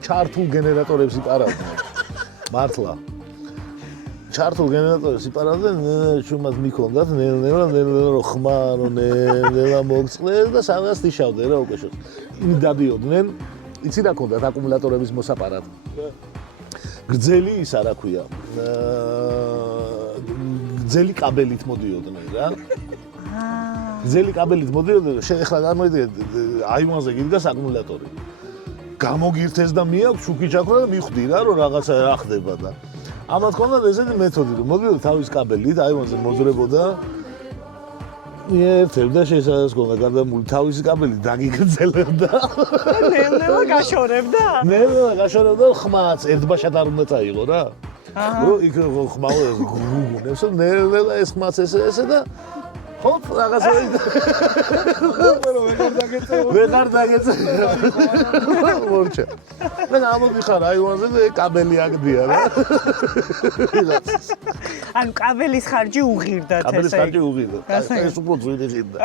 ჩართულ გენერატორებს იპარავდნენ. მართლა. ჩართულ გენერატორებს იპარავდნენ, შუმად მიქონდათ, ნელ-ნელა ხმა, ნელ-ნელა მოგწყდეს და სადღაც იშავდნენ რა უკვე შოს. იმით დადიოდნენ, იცი რა ქონდათ აკუმულატორების მოსაპარად. გრძელი ის რა ქვია. გრძელი კაბელით მოდიოდნენ რა. გრძელი კაბელით მოდიოდნენ, ეხლა წარმოიდგინეთ, აივანზე გიდგას აკუმულატორი. გამოგირთეს და მიაქვს შუქი ჩაქრა და მიხვდი რა რომ რაღაცა რა ხდება და ამათ ქონდა ესეთი მეთოდი რომ მოდიოდა თავის კაბელით აივანზე მოძრებოდა მიერთებდა შესაძლოა ქონდა გარდამული თავისი კაბელი დაგიგრძელებდა ნელ-ნელა გაშორებდა? ნელ-ნელა გაშორებდა ხმაც ერთბაშად არ უნდა წაიღო რა რომ იქ ხმაო გუგუნებს ნელ-ნელა ეს ხმაც ესე და ჰოპ რაღაცა ვეღარ დაგეწე მორჩა მე გამოდიხარ აივანზე და კაბელი აგდია რა ანუ კაბელის ხარჯი უღირდათ ესე კაბელის ხარჯი უღირდა ეს უფრო ძვირი ღირდა